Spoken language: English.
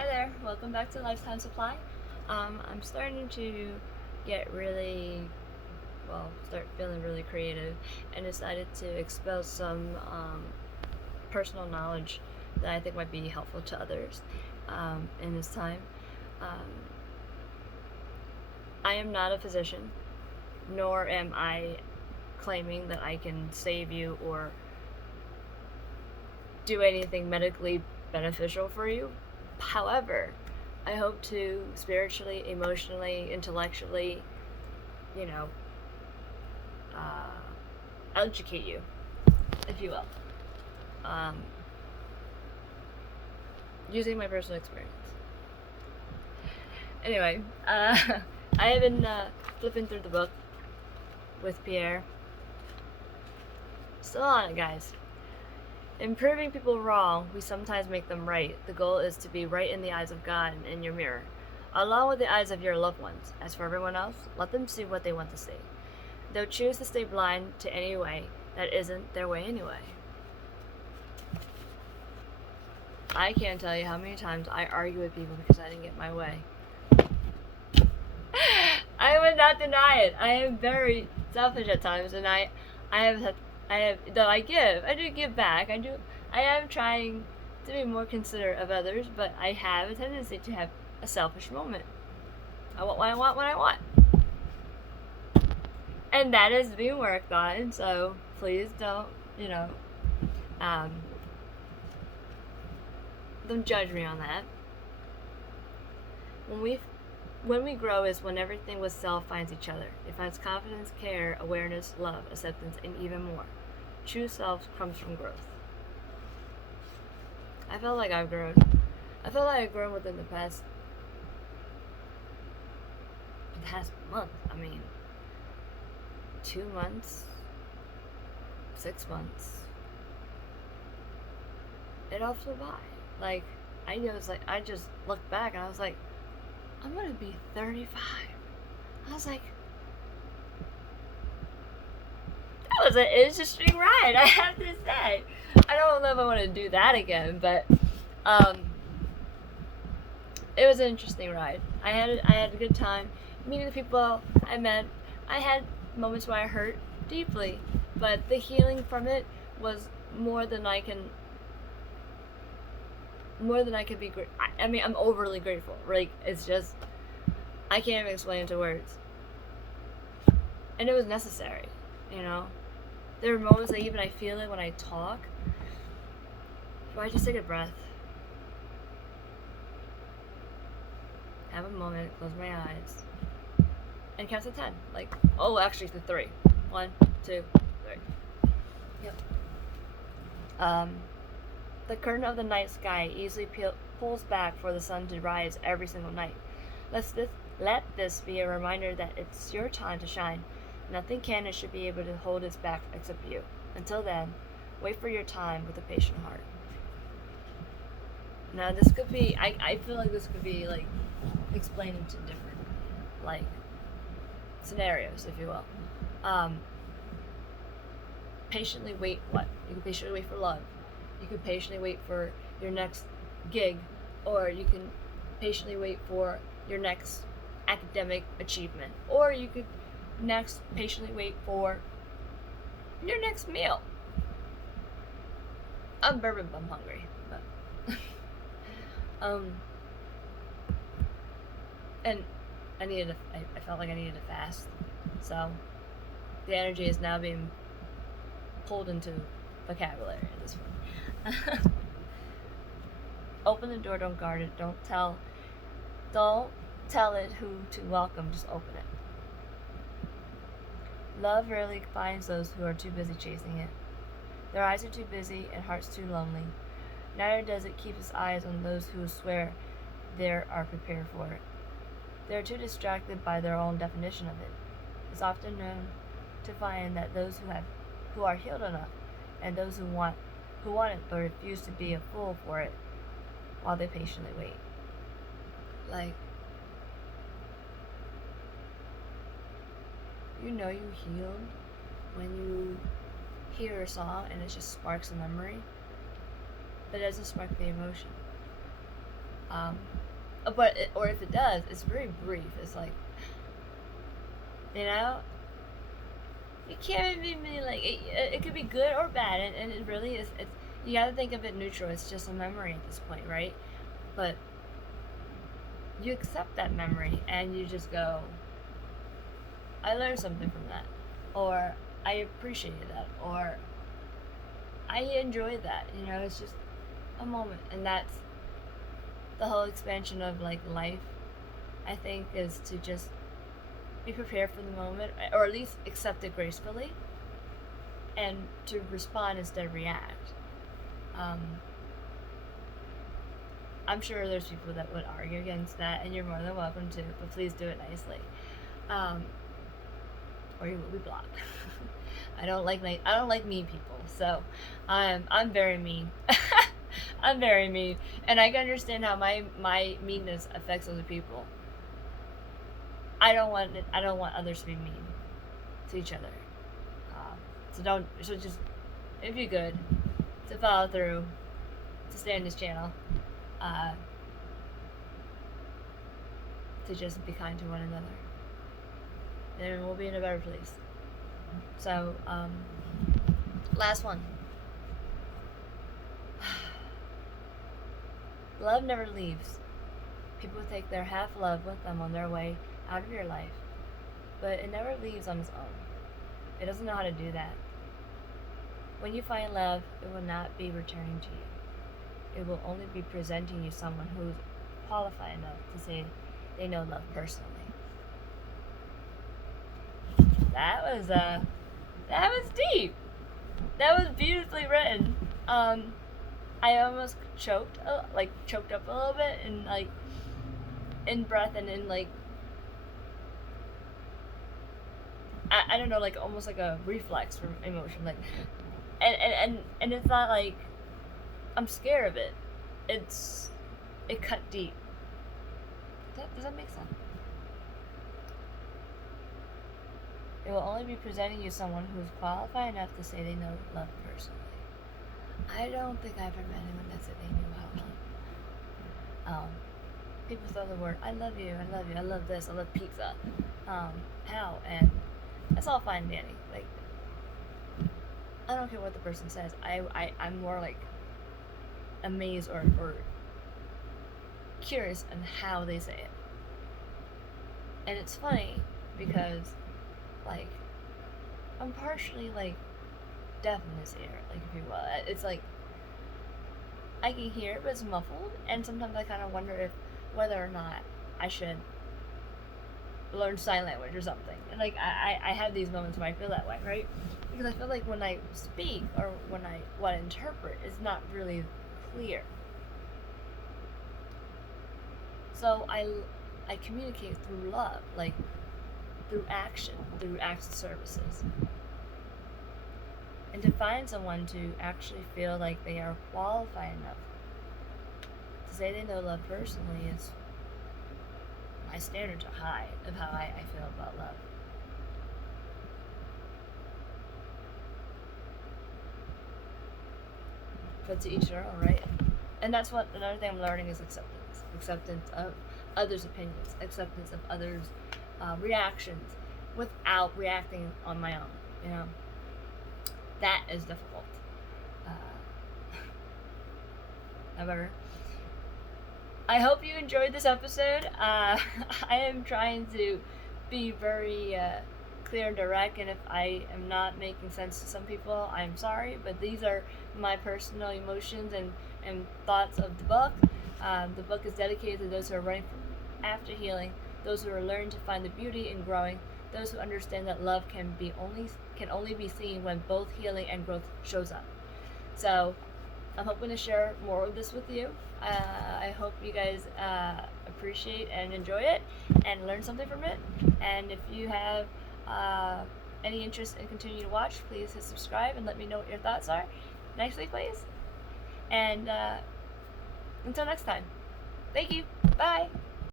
Hi there, welcome back to Lifetime Supply. I'm starting to get really, start feeling really creative and decided to expel some personal knowledge that I think might be helpful to others in this time. Um, I am not a physician, nor am I claiming that I can save you or do anything medically beneficial for you. However, I hope to spiritually, emotionally, intellectually, you know, uh, educate you, if you will, um, using my personal experience. Anyway, I have been flipping through the book with Pierre. Still on it, guys. In proving people wrong, we sometimes make them right. The goal is to be right in the eyes of God and in your mirror, along with the eyes of your loved ones. As for everyone else, let them see what they want to see. They'll choose to stay blind to any way that isn't their way anyway. I can't tell you how many times I argue with people because I didn't get my way. I would not deny it. I am very selfish at times, and though I do give back. I am trying to be more considerate of others, but I have a tendency to have a selfish moment. I want what I want when I want. And that is being worked on, so please um, don't judge me on that. When we grow is when everything with self finds each other. It finds confidence, care, awareness, love, acceptance, and even more. True self comes from growth. I feel like I've grown. I feel like I've grown within the past month. I mean, 2 months, 6 months. It all flew by. Like, I just looked back and I was like, I'm gonna be 35. I was like, that was an interesting ride, I have to say. I don't know if I want to do that again, but it was an interesting ride. I had a good time meeting the people I met. I had moments where I hurt deeply, but the healing from it was more than I could be. I mean, I'm overly grateful. Like, it's just, I can't even explain it to words. And it was necessary, you know. There were moments that even I feel it when I talk. So I just take a breath, have a moment, close my eyes, and count to 10. Like, oh, actually to 3. 1, 2, 3. Yep. The curtain of the night sky easily pulls back for the sun to rise every single night. Let this be a reminder that it's your time to shine. Nothing can and should be able to hold us back except you. Until then, wait for your time with a patient heart. Now, this could be, I feel like this could be like explaining to different, like, scenarios, if you will. Patiently wait what? You can patiently wait for love. You can patiently wait for your next gig, or you can patiently wait for your next academic achievement, or you could next patiently wait for your next meal. I'm bourbon bum hungry, but and I felt like I needed to fast, so the energy is now being pulled into vocabulary at this point. Open the door, don't guard it, don't tell it who to welcome, just open it. Love rarely finds those who are too busy chasing it. Their eyes are too busy and hearts too lonely. Neither does it keep its eyes on those who swear they are prepared for it. They are too distracted by their own definition of it. It's often known to find that those who are healed enough, and those who want it but refuse to be a fool for it, while they patiently wait. Like, you know you healed when you hear a song and it just sparks a memory, but it doesn't spark the emotion. Or if it does, it's very brief. It's like, you know, you can't even be like it could be good or bad, and it really is. It's you got to think of it neutral. It's just a memory at this point, right? But you accept that memory and you just go, I learned something from that, or I appreciated that, or I enjoyed that. It's just a moment, and that's the whole expansion of like life. I think is to just be prepared for the moment, or at least accept it gracefully, and to respond instead of react. Um, I'm sure there's people that would argue against that, and you're more than welcome to, but please do it nicely, or you will be blocked. I don't like mean people, so I'm very mean. I'm very mean, and I can understand how my meanness affects other people. I don't want others to be mean to each other. So just, if you're good, to follow through, to stay on this channel, to just be kind to one another, then we'll be in a better place. So, last one. Love never leaves. People take their half love with them on their way out of your life, but it never leaves on its own. It doesn't know how to do that. When you find love, it will not be returning to you. It will only be presenting you someone who's qualified enough to say they know love personally. That was deep. That was beautifully written. I almost choked up a little bit, and like in breath and in like I don't know, like almost like a reflex from emotion, like and it's not like I'm scared of it. It cut deep. Does that make sense? It will only be presenting you someone who's qualified enough to say they know love personally. I don't think I've ever met anyone that said they knew how love. People throw the word, I love you, I love this, I love pizza, how, and that's all fine and dandy. Like, I don't care what the person says. I'm more like amazed or curious on how they say it. And it's funny because, like, I'm partially like deaf in this ear, like, if you will. It's like I can hear it, but it's muffled, and sometimes I kind of wonder whether or not I should learn sign language or something. And like I have these moments where I feel that way, right? Because I feel like when I speak or when I interpret, it's not really clear. So I communicate through love, like through action, through acts of services. And to find someone to actually feel like they are qualified enough to say they know love personally is, my standards are high of how I feel about love. But to each their own, right? And that's what another thing I'm learning is acceptance of others' opinions, acceptance of others' reactions without reacting on my own. That is difficult. However, I hope you enjoyed this episode. I am trying to be very clear and direct, and if I am not making sense to some people, I'm sorry, but these are my personal emotions and thoughts of the book. The book is dedicated to those who are running after healing, those who are learning to find the beauty in growing, those who understand that love can only be seen when both healing and growth shows up. So I'm hoping to share more of this with you. I hope you guys appreciate and enjoy it and learn something from it. And if you have any interest in continuing to watch, please hit subscribe and let me know what your thoughts are. Next week, please. And until next time, thank you. Bye.